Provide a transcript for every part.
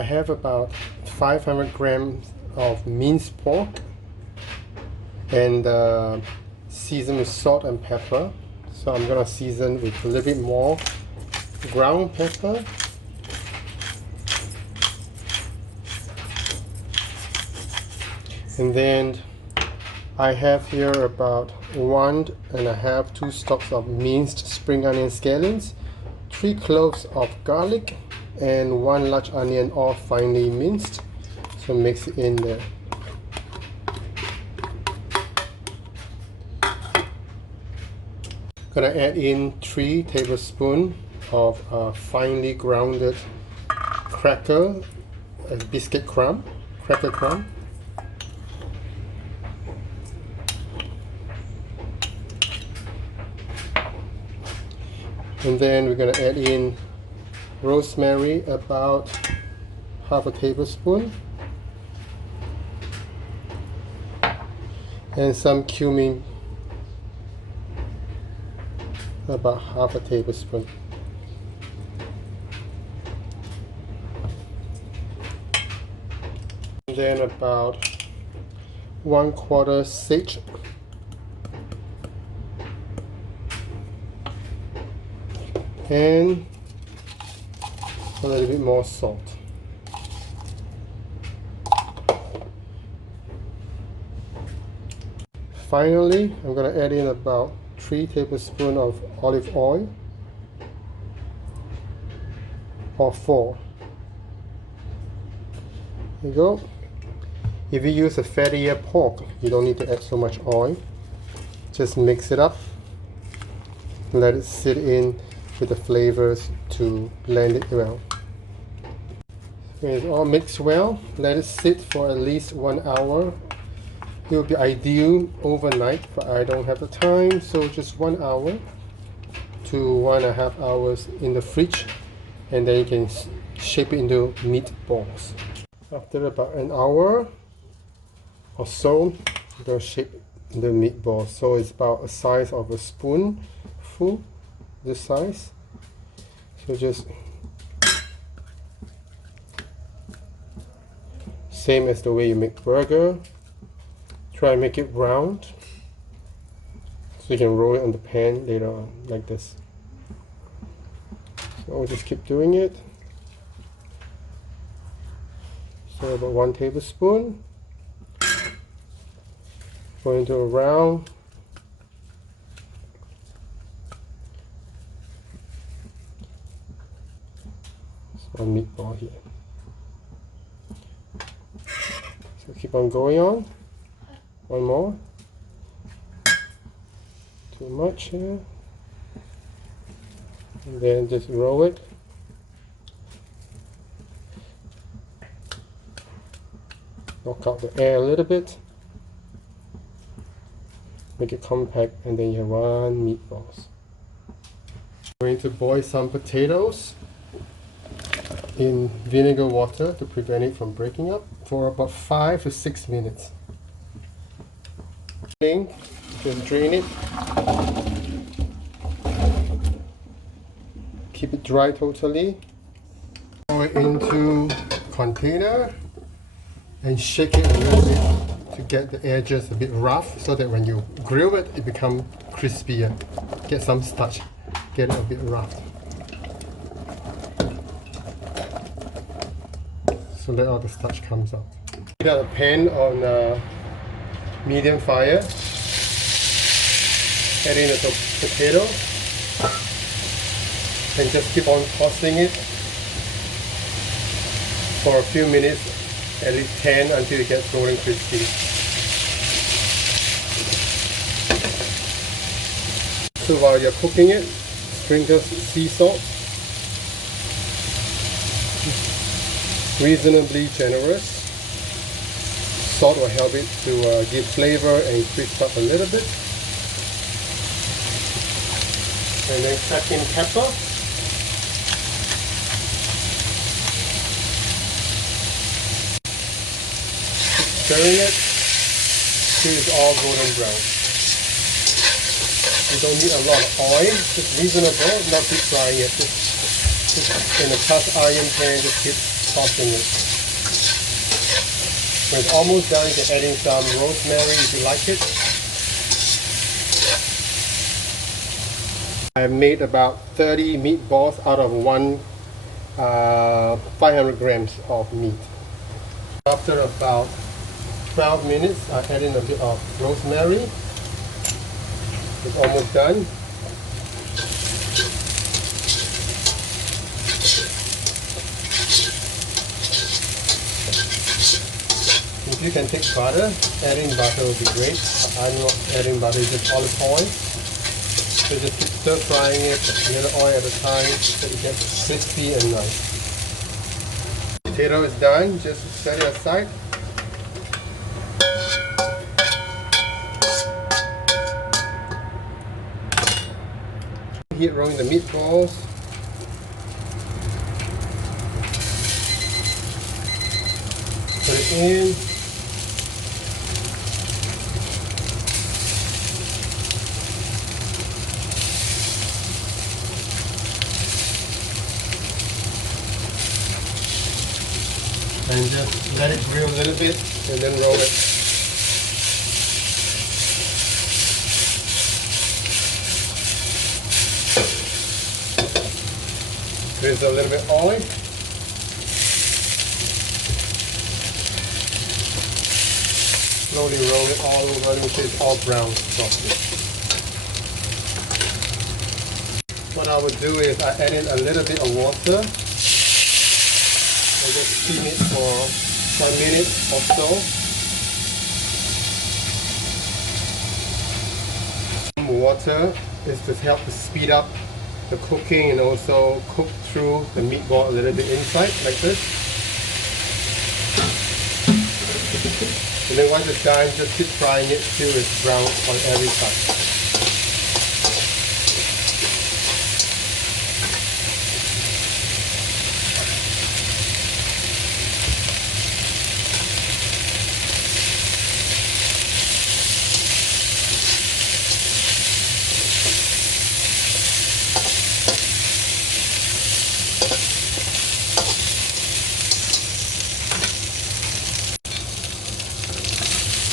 I have about 500 grams of minced pork and seasoned with salt and pepper. So I'm gonna season with a little bit more ground pepper. And then I have here about 2 stalks of minced spring onion scallions, 3 cloves of garlic, and 1 large onion, all finely minced. So mix it in there. Gonna add in 3 tablespoons of finely grounded cracker, biscuit crumb, cracker crumb. And then we're gonna add in rosemary, about half a tablespoon, and some cumin, about half a tablespoon. And then about 1/4 sage, and a little bit more salt. Finally, I'm going to add in about 3 tablespoons of olive oil, or 4. There you go. If you use a fattier pork, you don't need to add so much oil. Just mix it up. Let it sit in with the flavors to blend it well. When it's all mixed well, let it sit for at least 1 hour. It will be ideal overnight, but I don't have the time, so just 1 hour to 1.5 hours in the fridge, and then you can shape it into meatballs. After about an hour or so, I'm going to shape the meatball. So it's about the size of a spoonful, this size. So just same as the way you make burger. Try and make it round so you can roll it on the pan later on, like this. So I'll just keep doing it. So about 1 tablespoon. Going to a round. So a meatball here. So keep on going on. 1 more. Too much here. And then just roll it. Knock out the air a little bit. Make it compact, and then you have 1 meatballs. I'm going to boil some potatoes in vinegar water to prevent it from breaking up for about 5 to 6 minutes. Then drain it. Keep it dry totally. Pour it into container and shake it a little bit to get the edges a bit rough, so that when you grill it, it becomes crispier. Get some starch. Get it a bit rough. So let all the starch comes out. Heat up a pan on medium fire. Add in the potato and just keep on tossing it for a few minutes, at least 10, until it gets golden crispy. So while you're cooking it, sprinkle sea salt. Reasonably generous. Salt will help it to give flavor and crisp up a little bit. And then crack in pepper. Stirring it till it's all golden brown. You don't need a lot of oil, just reasonable, not deep frying it. Just in a cast iron pan, just keep tossing it. When it's almost done, you can add in some rosemary if you like it. I made about 30 meatballs out of 500 grams of meat. After about 12 minutes, I add in a bit of rosemary. It's almost done. If you can take butter, adding butter will be great. I'm not adding butter, just olive oil. So just keep stir frying it, a little oil at a time, so it gets crispy and nice. Potato is done, just set it aside. Heat rolling the meatballs. Put it in. And just let it grill a little bit and then roll it. There's a little bit of oil. Slowly roll it all over until it's all brown softly. What I would do is I add in a little bit of water. And just steam it for 1 minute or so. Water is to help to speed up the cooking and also cook through the meatball a little bit inside, like this. And then once it's done, just keep frying it till it's brown on every side.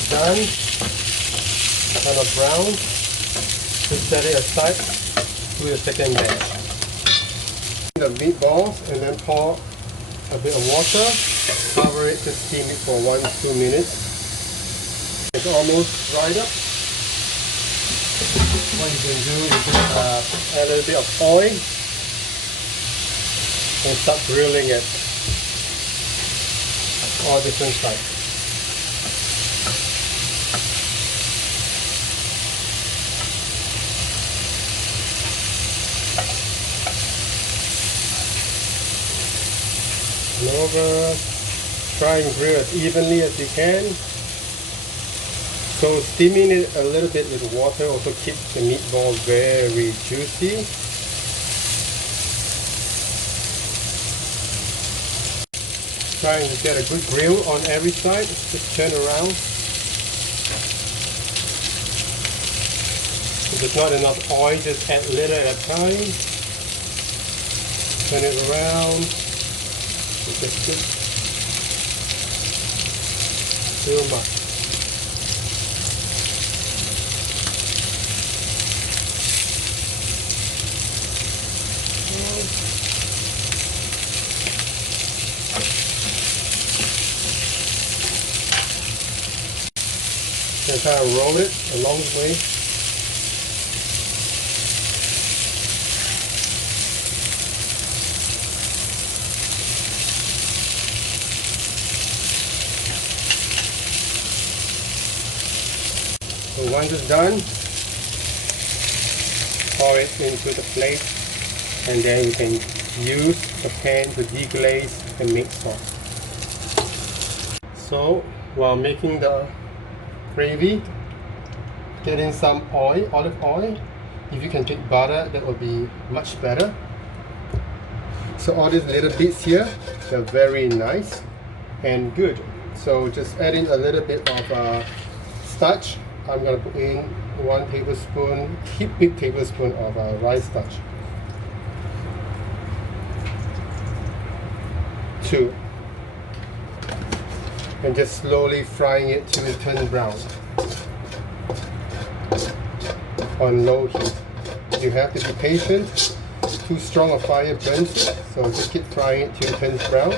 Done, kind of brown. Just set it aside to the second batch. The meatballs and then pour a bit of water, cover it, just steam it for 1-2 minutes. It's almost dried up. What you can do is just add a little bit of oil and start grilling it all different sides. Over, try and grill as evenly as you can. So steaming it a little bit with water also keeps the meatball very juicy. Try and get a good grill on every side. Just turn around. If there's not enough oil, just add little at a time. Turn it around. Just good. Too much. Then kind of roll it along the way. So once it's done, pour it into the plate, and then we can use the pan to deglaze and make sauce. So while making the gravy, get in some oil, olive oil. If you can take butter, that would be much better. So all these little bits here, they're very nice and good. So just add in a little bit of starch. I'm going to put in 1 tablespoon, big tablespoon of rice starch. 2. and just slowly frying it till it turns brown on low heat. You have to be patient. Too strong a fire burns it, so just keep frying it till it turns brown.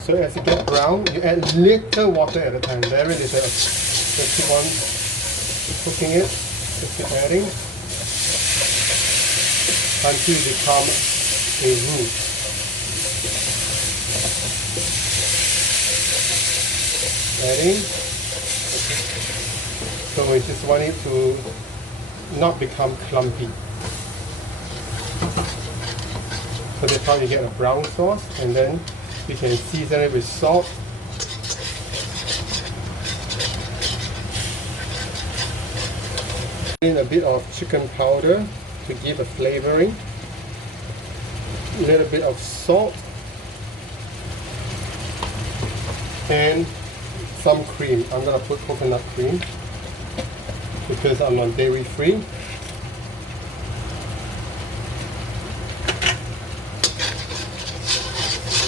So as it gets brown, you add little water at a time, very little. Just keep on cooking it, just keep adding until it becomes a roux. Adding. So we just want it to not become clumpy. So that's how you get a brown sauce, and then you can season it with salt. In a bit of chicken powder to give a flavoring. A little bit of salt. And some cream. I'm going to put coconut cream because I'm not dairy free.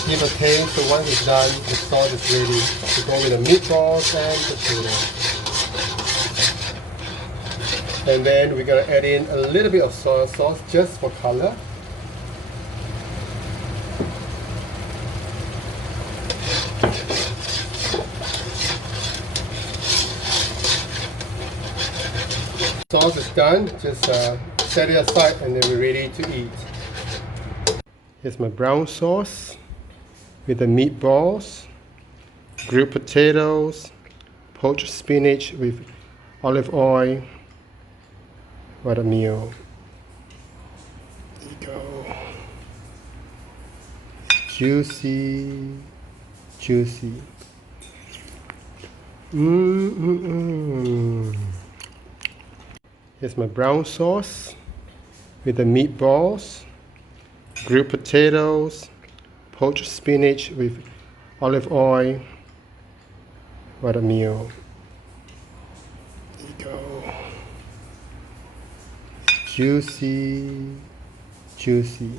Give a taste, so once it's done, the sauce is ready to go with the meatballs and potato. And then we're going to add in a little bit of soy sauce just for color. Sauce is done, just set it aside and then we're ready to eat. Here's my brown sauce with the meatballs, grilled potatoes, poached spinach with olive oil, what a meal. There you go. Juicy, juicy. Here's my brown sauce with the meatballs, grilled potatoes, poached spinach with olive oil. What a meal. There you go. Juicy, juicy.